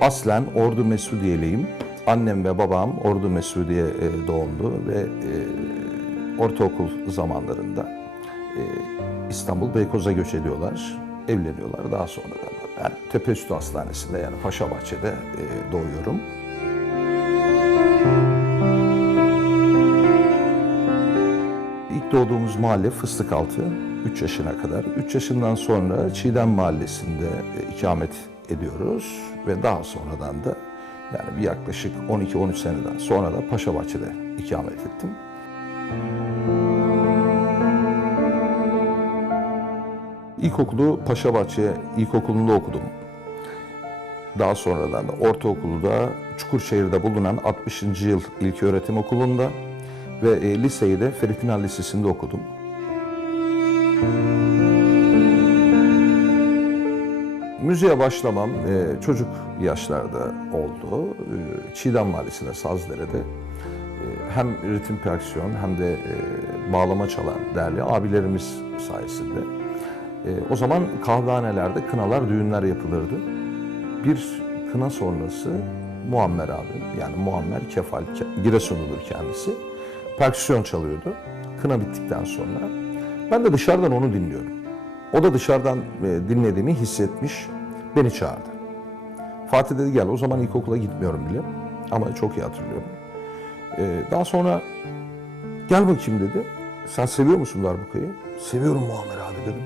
aslen Ordu Mesudiyeliyim. Annem ve babam Ordu Mesudiye e, doğumlu ve e, ortaokul zamanlarında e, İstanbul Beykoz'a göç ediyorlar. Evleniyorlar daha sonra da ben Tepeüstü Hastanesi'nde yani Paşabahçe'de e, doğuyorum. İlk doğduğumuz mahalle Fıstıkaltı. 3 yaşına kadar. 3 yaşından sonra Çiğdem Mahallesi'nde ikamet ediyoruz ve daha sonradan da yani bir yaklaşık 12-13 seneden sonra da Paşabahçe'de ikamet ettim. İlkokulu Paşabahçe İlkokulu'nda okudum. Daha sonradan da ortaokulu da Çukurşehir'de bulunan 60. yıl İlköğretim Okulu'nda ve e, liseyi de Ferit İnal Lisesi'nde okudum. Müziğe başlamam e, çocuk yaşlarda oldu. E, Çiğdem Mahallesi'nde, Sazdere'de e, hem ritim perküsyon hem de e, bağlama çalan değerli abilerimiz sayesinde. E, o zaman kahvehanelerde kınalar, düğünler yapılırdı. Bir kına sonrası Muammer abim, yani Muammer Kefal, Ke- Giresunludur kendisi. Perküsyon çalıyordu. Kına bittikten sonra. Ben de dışarıdan onu dinliyorum. O da dışarıdan e, dinlediğimi hissetmiş, beni çağırdı. Fatih dedi gel, o zaman ilkokula gitmiyorum bile. Ama çok iyi hatırlıyorum. E, daha sonra gel bakayım dedi. Sen seviyor musun darbukayı? Seviyorum Muammer abi dedim.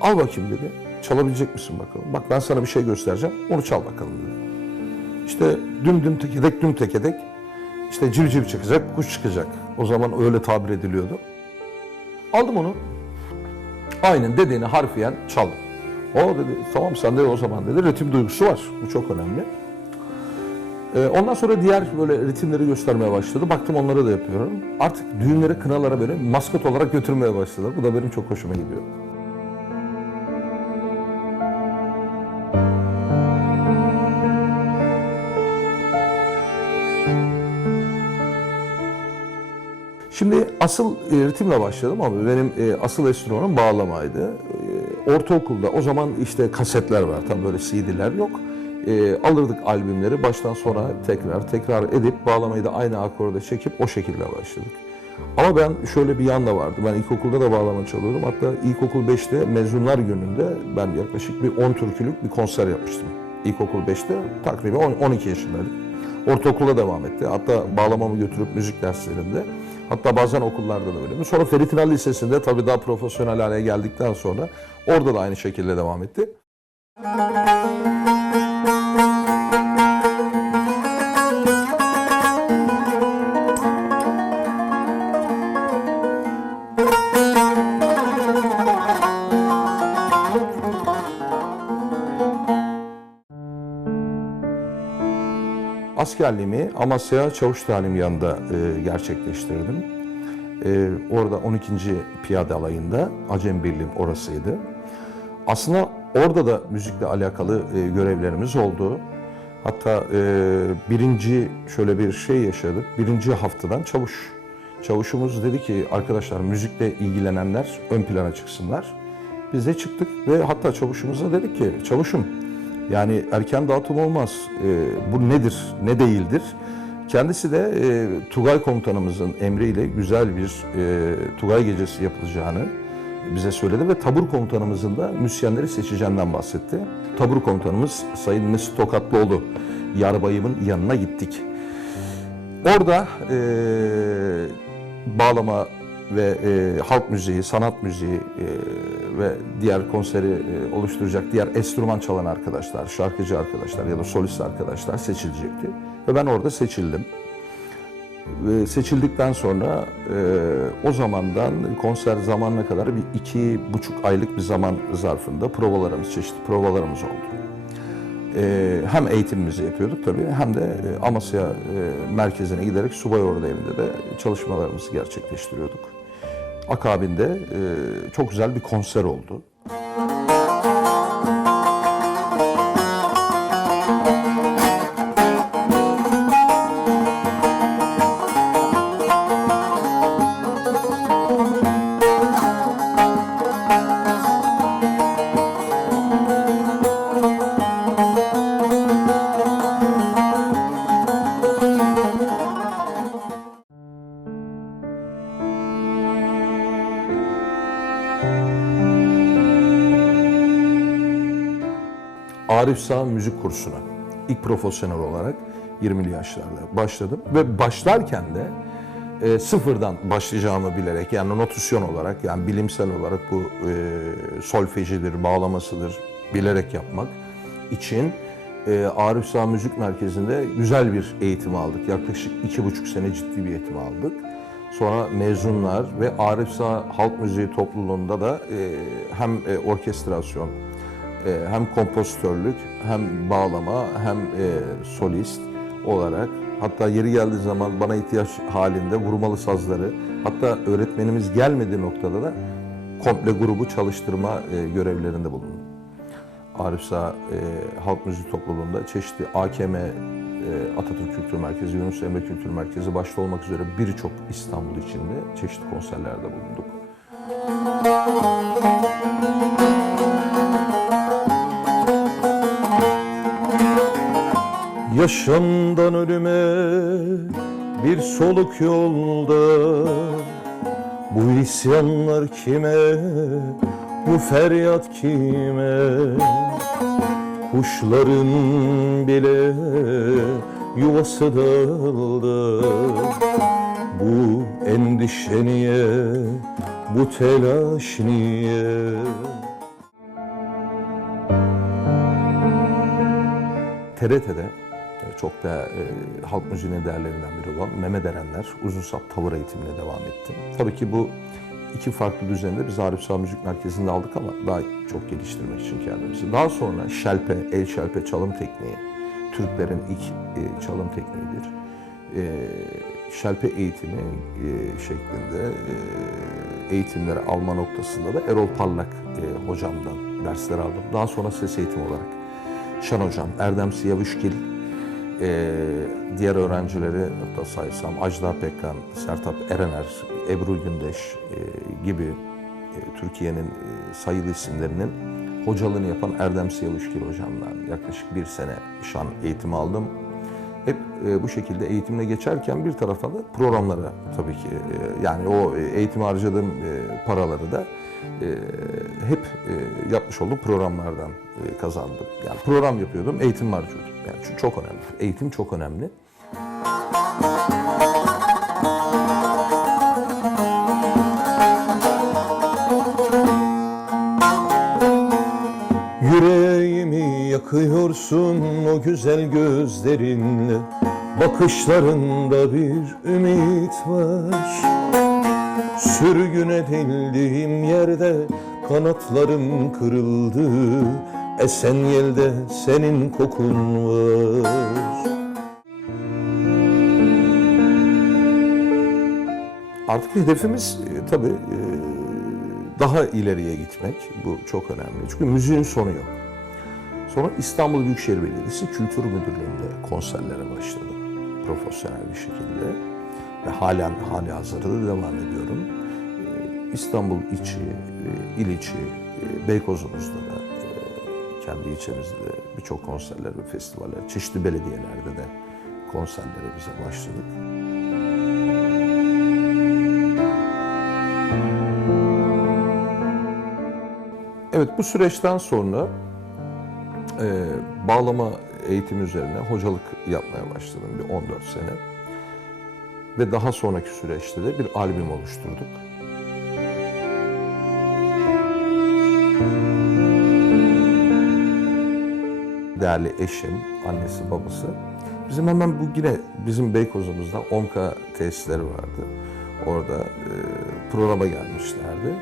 Al bakayım dedi. Çalabilecek misin bakalım? Bak ben sana bir şey göstereceğim. Onu çal bakalım dedi. İşte düm düm tekedek düm tekedek. İşte civciv çıkacak, kuş çıkacak. O zaman öyle tabir ediliyordu. Aldım onu. Aynen dediğini harfiyen çaldım. O dedi tamam sende o zaman dedi ritim duygusu var. Bu çok önemli. Ee, ondan sonra diğer böyle ritimleri göstermeye başladı. Baktım onları da yapıyorum. Artık düğünlere, kınalara böyle maskot olarak götürmeye başladılar. Bu da benim çok hoşuma gidiyor. Asıl e, ritimle başladım ama benim e, asıl enstrümanım bağlamaydı. E, ortaokulda o zaman işte kasetler var tabii böyle CD'ler yok. E, alırdık albümleri baştan sona tekrar tekrar edip bağlamayı da aynı akorda çekip o şekilde başladık. Ama ben şöyle bir yan da vardı. Ben ilkokulda da bağlama çalıyordum. Hatta ilkokul 5'te mezunlar gününde ben yaklaşık bir 10 türkülük bir konser yapmıştım. İlkokul 5'te takriben 10 12 yaşındaydım. Ortaokulda devam etti. Hatta bağlamamı götürüp müzik derslerinde. Hatta bazen okullarda da böyle. Sonra Ferit İnal Lisesi'nde tabii daha profesyonel hale geldikten sonra orada da aynı şekilde devam etti. Askerliğimi Amasya Çavuş Talim yanında e, gerçekleştirdim. E, orada 12. Piyade Alayı'nda Acem Birliğim orasıydı. Aslında orada da müzikle alakalı e, görevlerimiz oldu. Hatta e, birinci şöyle bir şey yaşadık. Birinci haftadan çavuş. Çavuşumuz dedi ki arkadaşlar müzikle ilgilenenler ön plana çıksınlar. Biz de çıktık ve hatta çavuşumuza dedik ki çavuşum yani erken dağıtım olmaz. E, bu nedir, ne değildir? Kendisi de e, Tugay komutanımızın emriyle güzel bir e, Tugay gecesi yapılacağını bize söyledi ve tabur komutanımızın da müsyenleri seçeceğinden bahsetti. Tabur komutanımız Sayın Mesut Tokatlıoğlu yarbayımın yanına gittik. Orada e, bağlama ve e, halk müziği, sanat müziği e, ve diğer konseri e, oluşturacak diğer enstrüman çalan arkadaşlar, şarkıcı arkadaşlar ya da solist arkadaşlar seçilecekti. Ve ben orada seçildim. Ve seçildikten sonra e, o zamandan konser zamanına kadar bir iki buçuk aylık bir zaman zarfında provalarımız, çeşitli provalarımız oldu. E, hem eğitimimizi yapıyorduk tabii hem de e, Amasya e, merkezine giderek Subay Ordu Evi'nde de çalışmalarımızı gerçekleştiriyorduk. Akabinde e, çok güzel bir konser oldu. Arif Sağ müzik kursuna ilk profesyonel olarak 20'li yaşlarda başladım ve başlarken de e, sıfırdan başlayacağımı bilerek yani notasyon olarak yani bilimsel olarak bu e, solfejidir, bağlamasıdır bilerek yapmak için e, Arif Sağ Müzik Merkezi'nde güzel bir eğitim aldık. Yaklaşık iki buçuk sene ciddi bir eğitim aldık. Sonra mezunlar ve Arif Sağ Halk Müziği topluluğunda da e, hem e, orkestrasyon, hem kompozitörlük, hem bağlama, hem e, solist olarak hatta yeri geldiği zaman bana ihtiyaç halinde vurmalı sazları hatta öğretmenimiz gelmediği noktada da komple grubu çalıştırma e, görevlerinde bulundum. Arif Sağ e, Halk Müziği Topluluğu'nda çeşitli AKM, e, Atatürk Kültür Merkezi, Yunus Emre Kültür Merkezi başta olmak üzere birçok İstanbul içinde çeşitli konserlerde bulunduk. Yaşamdan ölüme bir soluk yolda. Bu isyanlar kime, bu feryat kime? Kuşların bile yuvası dağıldı Bu endişe niye, bu telaş niye? TRT'de çok da e, halk müziğinin değerlerinden biri olan Mehmet Erenler uzun sap tavır eğitimine devam ettim. Tabii ki bu iki farklı düzende biz Arif Sağ Müzik Merkezi'nde aldık ama daha çok geliştirmek için kendimizi. Daha sonra şelpe, el şelpe çalım tekniği, Türklerin ilk e, çalım tekniğidir. E, şelpe eğitimi e, şeklinde e, eğitimleri alma noktasında da Erol Parlak e, hocamdan dersler aldım. Daha sonra ses eğitimi olarak Şan Hocam, Erdem Siyavuşgil, e, diğer öğrencileri da saysam Ajda Pekkan, Sertap Erener, Ebru Gündeş e, gibi e, Türkiye'nin e, sayılı isimlerinin hocalığını yapan Erdem Siyavuşgil hocamdan yaklaşık bir sene şan eğitimi aldım. Hep e, bu şekilde eğitimle geçerken bir taraftan da programlara tabii ki e, yani o e, eğitime harcadığım e, paraları da hep e, yapmış olduğum programlardan e, kazandım. Yani program yapıyordum, eğitim harcıyordum. Yani çok önemli. Eğitim çok önemli. Yüreğimi yakıyorsun o güzel gözlerinle Bakışlarında bir ümit var Sürgün edildiğim yerde kanatlarım kırıldı Esen yelde senin kokun var Artık hedefimiz e, tabii e, daha ileriye gitmek. Bu çok önemli. Çünkü müziğin sonu yok. Sonra İstanbul Büyükşehir Belediyesi Kültür Müdürlüğü'nde konserlere başladım. Profesyonel bir şekilde. Ve halen hali hazırda da devam ediyorum. İstanbul içi, e, il içi, e, Beykozumuzda da e, kendi ilçemizde de birçok konserler ve festivaller, çeşitli belediyelerde de konserlere bize başladık. Evet bu süreçten sonra e, bağlama eğitimi üzerine hocalık yapmaya başladım bir 14 sene. Ve daha sonraki süreçte de bir albüm oluşturduk. Değerli eşim, annesi, babası. Bizim hemen bu yine bizim Beykoz'umuzda OMKA tesisleri vardı. Orada e, programa gelmişlerdi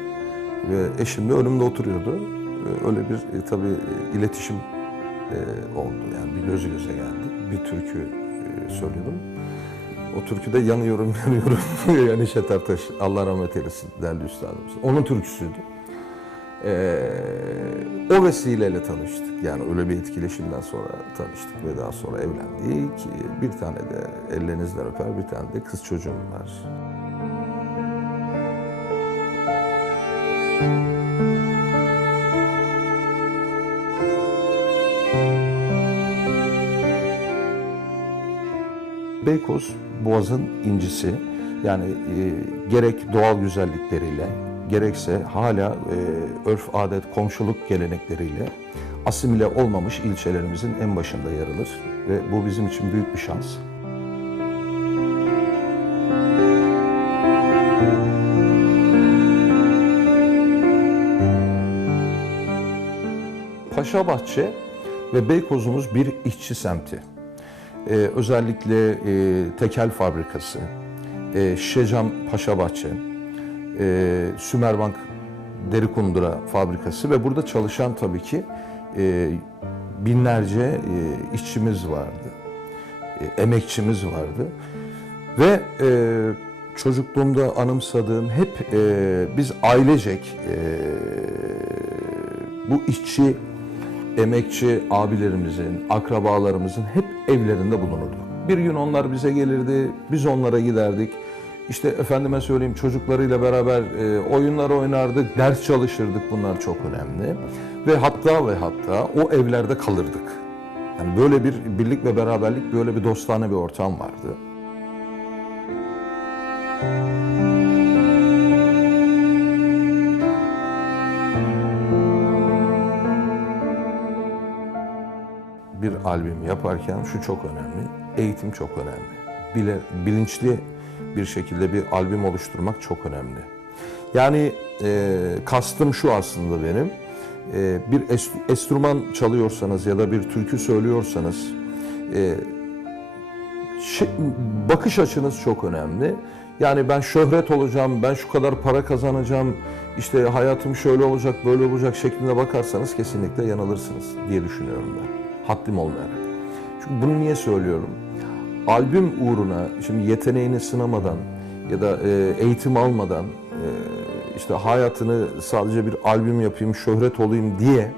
ve eşim de önümde oturuyordu. Ee, Öyle bir e, tabii e, iletişim e, oldu yani bir gözü göze geldi. Bir türkü e, söylüyordum. O türküde yanıyorum yanıyorum yani Neşet Ertaş Allah rahmet eylesin değerli üstadımız. Onun türküsüydü. Ee, o vesileyle tanıştık. Yani öyle bir etkileşimden sonra tanıştık ve daha sonra evlendik. Bir tane de ellerinizden öper, bir tane de kız çocuğum var. Beykoz Boğaz'ın incisi. Yani e, gerek doğal güzellikleriyle, gerekse hala e, örf, adet, komşuluk gelenekleriyle asimile olmamış ilçelerimizin en başında yer alır ve bu bizim için büyük bir şans. Paşabahçe ve Beykozumuz bir işçi semti. Ee, özellikle e, tekel fabrikası, e, Şişecam Paşabahçe, e, Sümerbank Derikundura fabrikası ve burada çalışan tabii ki e, binlerce e, işçimiz vardı, e, emekçimiz vardı ve e, çocukluğumda anımsadığım hep e, biz ailecek e, bu işçi, emekçi abilerimizin, akrabalarımızın hep evlerinde bulunurduk. Bir gün onlar bize gelirdi, biz onlara giderdik. İşte efendime söyleyeyim çocuklarıyla beraber e, oyunlar oynardık, ders çalışırdık bunlar çok önemli. Ve hatta ve hatta o evlerde kalırdık. Yani böyle bir birlik ve beraberlik, böyle bir dostane bir ortam vardı. bir albüm yaparken şu çok önemli. Eğitim çok önemli. Bile, bilinçli bir şekilde bir albüm oluşturmak çok önemli. Yani e, kastım şu aslında benim. E, bir est- enstrüman çalıyorsanız ya da bir türkü söylüyorsanız e, şey- bakış açınız çok önemli. Yani ben şöhret olacağım, ben şu kadar para kazanacağım, işte hayatım şöyle olacak, böyle olacak şeklinde bakarsanız kesinlikle yanılırsınız diye düşünüyorum ben. Haddim olmayarak. Çünkü bunu niye söylüyorum? Albüm uğruna şimdi yeteneğini sınamadan ya da e, eğitim almadan e, işte hayatını sadece bir albüm yapayım, şöhret olayım diye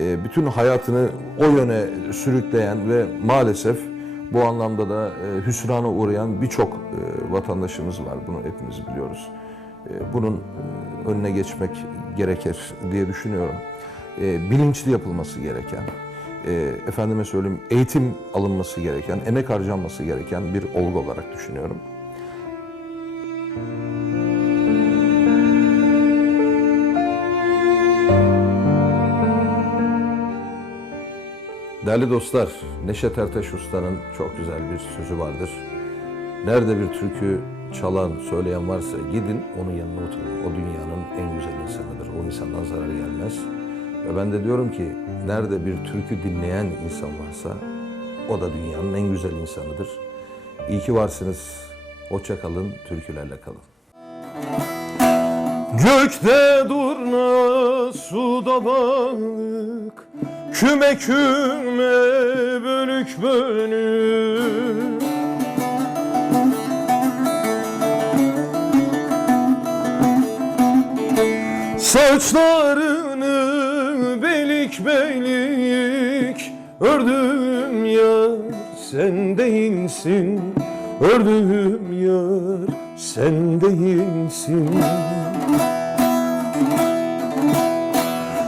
e, bütün hayatını o yöne sürükleyen ve maalesef bu anlamda da e, hüsrana uğrayan birçok e, vatandaşımız var. Bunu hepimiz biliyoruz. E, Bunun e, önüne geçmek gerekir diye düşünüyorum. E, Bilinçli yapılması gereken, e, efendime söyleyeyim eğitim alınması gereken, emek harcanması gereken bir olgu olarak düşünüyorum. Değerli dostlar, Neşet Ertaş Usta'nın çok güzel bir sözü vardır. Nerede bir türkü çalan, söyleyen varsa gidin onun yanına oturun. O dünyanın en güzel insanıdır. O insandan zarar gelmez. Ve ben de diyorum ki nerede bir türkü dinleyen insan varsa o da dünyanın en güzel insanıdır. İyi ki varsınız. Hoşça kalın, türkülerle kalın. Gökte durna, suda balık Küme küme, bölük bölük Saçlarını belik Ördüm yar sen değilsin. Ördüm yar sen değilsin.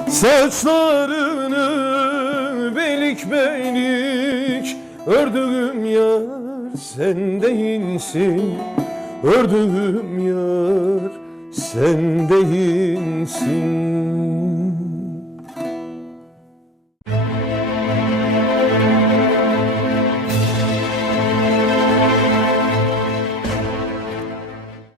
Saçlarını belik belik Ördüm yar sen değilsin. Ördüm yar sen değilsin